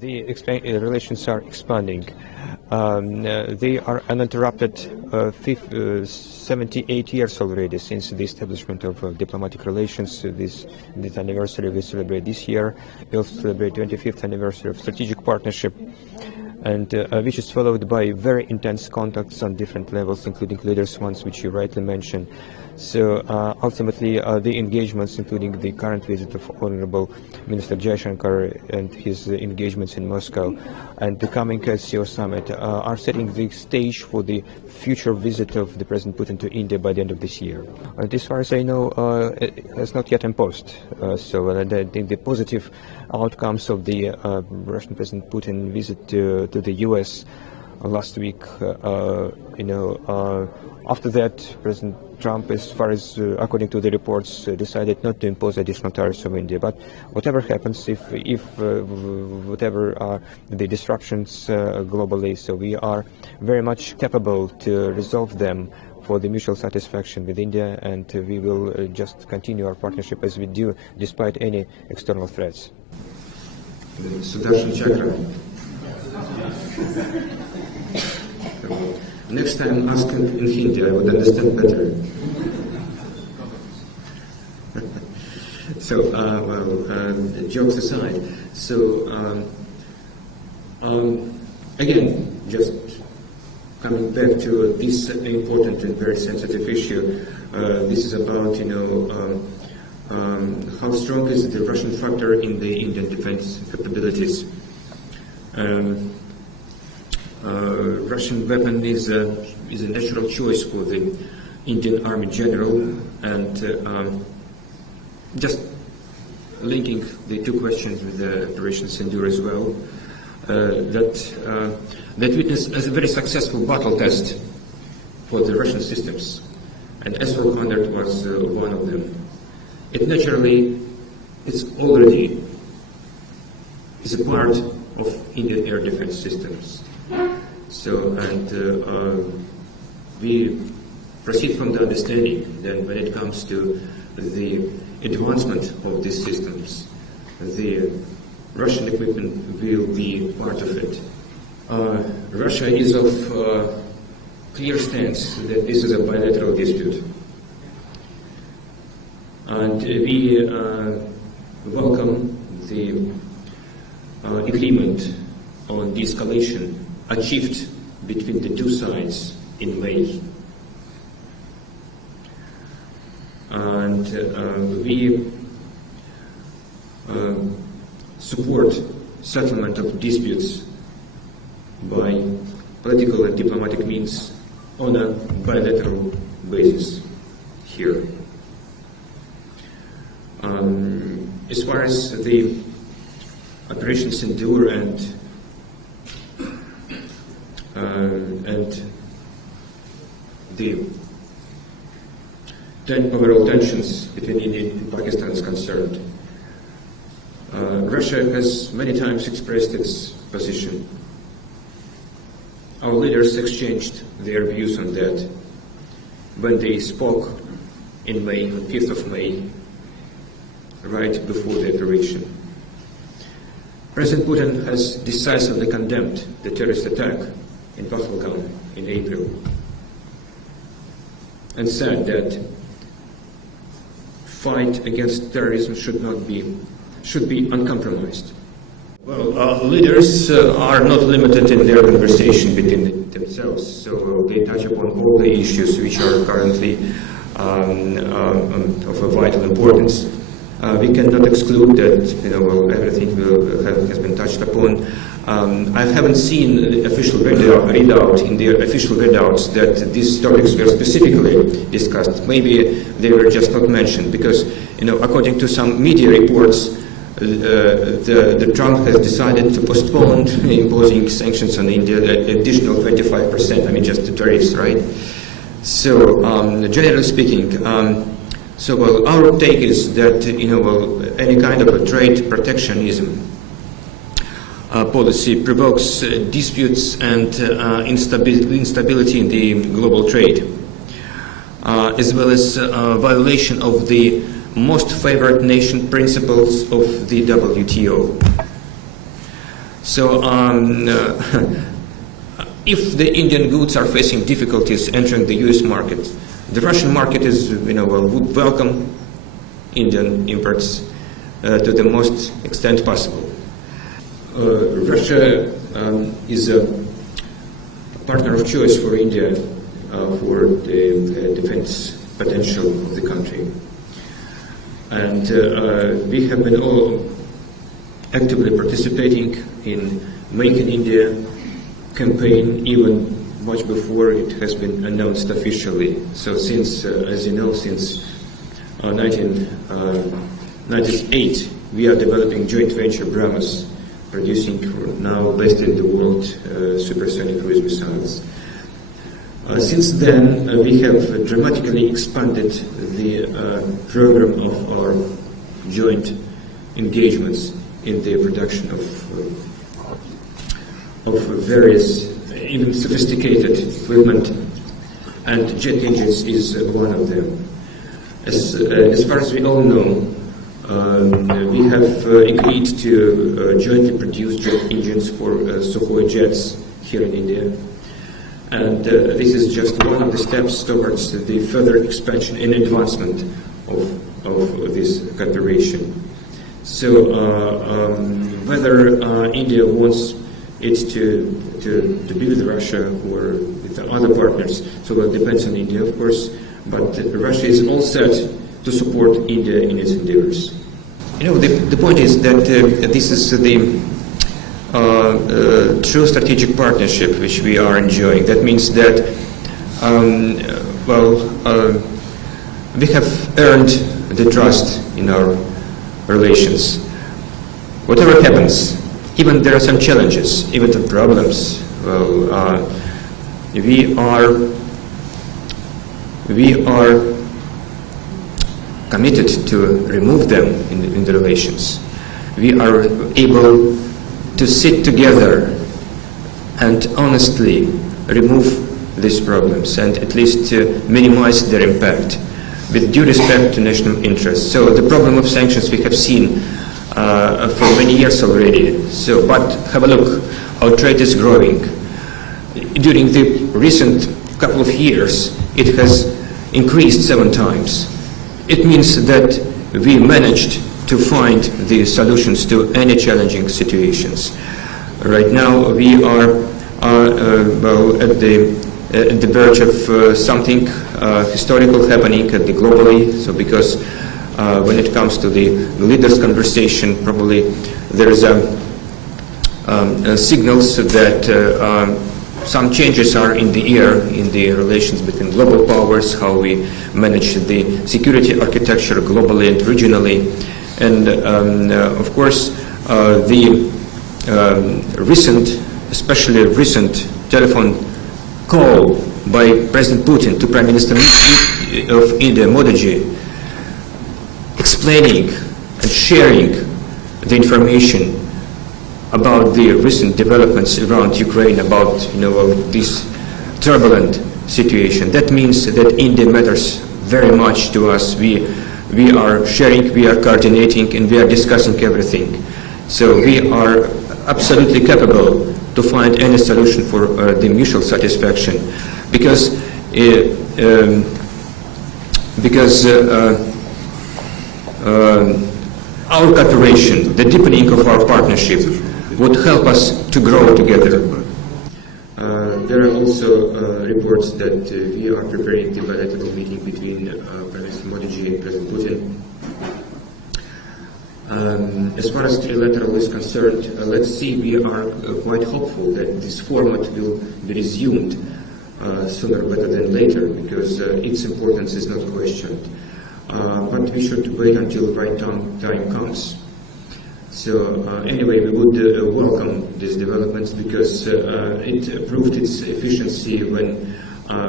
The relations are expanding. They are uninterrupted 78 years already since the establishment of diplomatic relations. This anniversary we celebrate this year. We also celebrate 25th anniversary of strategic partnership, and which is followed by very intense contacts on different levels, including leaders ones, which you rightly mentioned. So ultimately, the engagements, including the current visit of Honorable Minister Jaishankar and his engagements in Moscow, and the coming SCO summit, are setting the stage for the future visit of the President Putin to India by the end of this year. And as far as I know, it has not yet imposed. So I think the positive outcomes of the Russian President Putin visit to the U.S. Last week, after that, President Trump, as far as according to the reports, decided not to impose additional tariffs on India. But whatever happens, whatever are the disruptions globally, so we are very much capable to resolve them for the mutual satisfaction with India, and we will just continue our partnership as we do, despite any external threats. Sudarshan Chakra. Next time, ask in Hindi, I would understand better. So, jokes aside, so again, just coming back to this important and very sensitive issue, this is about, how strong is the Russian factor in the Indian defense capabilities. Russian weapon is a natural choice for the Indian Army General, and just linking the two questions with the Operation Sindoor as well, that witnessed as a very successful battle test for the Russian systems, and S-400 was one of them. It naturally, it's already is a part of Indian air defense systems. So, and we proceed from the understanding that when it comes to the advancement of these systems, the Russian equipment will be part of it. Russia is of clear stance that this is a bilateral dispute. And we welcome the agreement on de-escalation achieved between the two sides in May. And we support settlement of disputes by political and diplomatic means on a bilateral basis here. As far as the Operation Sindoor and the overall tensions between India and Pakistan is concerned, Russia has many times expressed its position. Our leaders exchanged their views on that when they spoke in May, on 5th of May, right before the operation. President Putin has decisively condemned the terrorist attack in Pahalgam in April and said that fight against terrorism should be uncompromised. Well, leaders are not limited in their conversation between themselves, so they touch upon all the issues which are currently of a vital importance. We cannot exclude that everything has been touched upon. I haven't seen the official readout in their official readouts that these topics were specifically discussed. Maybe they were just not mentioned because, according to some media reports, the Trump has decided to postpone imposing sanctions on India, additional 25%. I mean, just the tariffs, right? So, generally speaking, our take is that any kind of a trade protectionism policy provokes disputes and instability in the global trade, as well as violation of the most favored nation principles of the WTO. So if the Indian goods are facing difficulties entering the US market, the Russian market is, would welcome Indian imports to the most extent possible. Russia is a partner of choice for India for the defense potential of the country. And we have been all actively participating in Make in India campaign even much before it has been announced officially. So since, as you know, since 1998, we are developing joint venture BrahMos, producing now best in the world supersonic cruise missiles. Since then, we have dramatically expanded the program of our joint engagements in the production of various, even sophisticated equipment, and jet engines is one of them. As far as we all know, we have agreed to jointly produce jet engines for Sukhoi jets here in India. And this is just one of the steps towards the further expansion and advancement of this cooperation. So whether India wants it to be with Russia or with the other partners, so it depends on India, of course, but Russia is all set to support India in its endeavors. The point is that this is the true strategic partnership which we are enjoying. That means that, we have earned the trust in our relations. Whatever happens, even there are some challenges, even the problems, we are committed to remove them in the relations. We are able to sit together and honestly remove these problems and at least minimize their impact with due respect to national interests. So the problem of sanctions we have seen for many years already. So, but have a look, our trade is growing. During the recent couple of years, it has increased 7 times. It means that we managed to find the solutions to any challenging situations. Right now, we are at the verge of something historical happening globally. So, because when it comes to the leaders' conversation, probably there is signals that some changes are in the air in the relations between global powers, how we manage the security architecture globally and regionally. And of course, the especially recent telephone call by President Putin to Prime Minister of India, Modi, explaining and sharing the information about the recent developments around Ukraine, about this turbulent situation. That means that India matters very much to us. We are sharing, we are coordinating, and we are discussing everything. So we are absolutely capable to find any solution for the mutual satisfaction, because our cooperation, the deepening of our partnership, would help us to grow together. There are also reports that we are preparing the bilateral meeting between Prime Minister Modi and President Putin. As far as trilateral is concerned, let's see, we are quite hopeful that this format will be resumed sooner rather than later, because its importance is not questioned. But we should wait until the right time comes. So anyway, we would welcome these developments, because it proved its efficiency when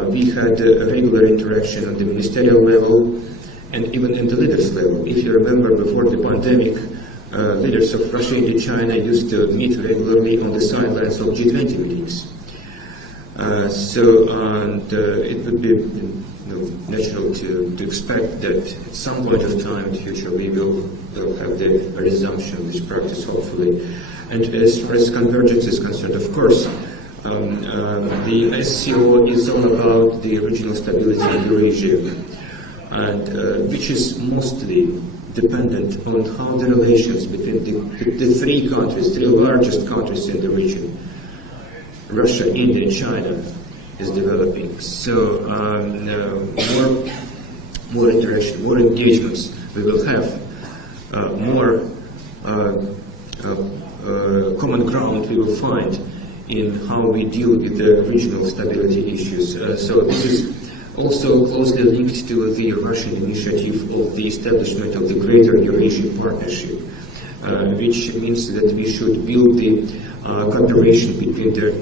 we had regular interaction on the ministerial level and even in the leaders level. If you remember, before the pandemic, leaders of Russia and China used to meet regularly on the sidelines of G20 meetings. It would be natural to expect that at some point of time in the future we will have the resumption of this practice, hopefully. And as far as convergence is concerned, of course, the SCO is all about the regional stability in Eurasia, and which is mostly dependent on how the relations between the three largest countries in the region, Russia, India, and China, is developing. So more interaction, more engagements we will have, more common ground we will find in how we deal with the regional stability issues. So this is also closely linked to the Russian initiative of the establishment of the Greater Eurasian Partnership, which means that we should build the cooperation between the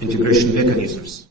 integration mechanisms.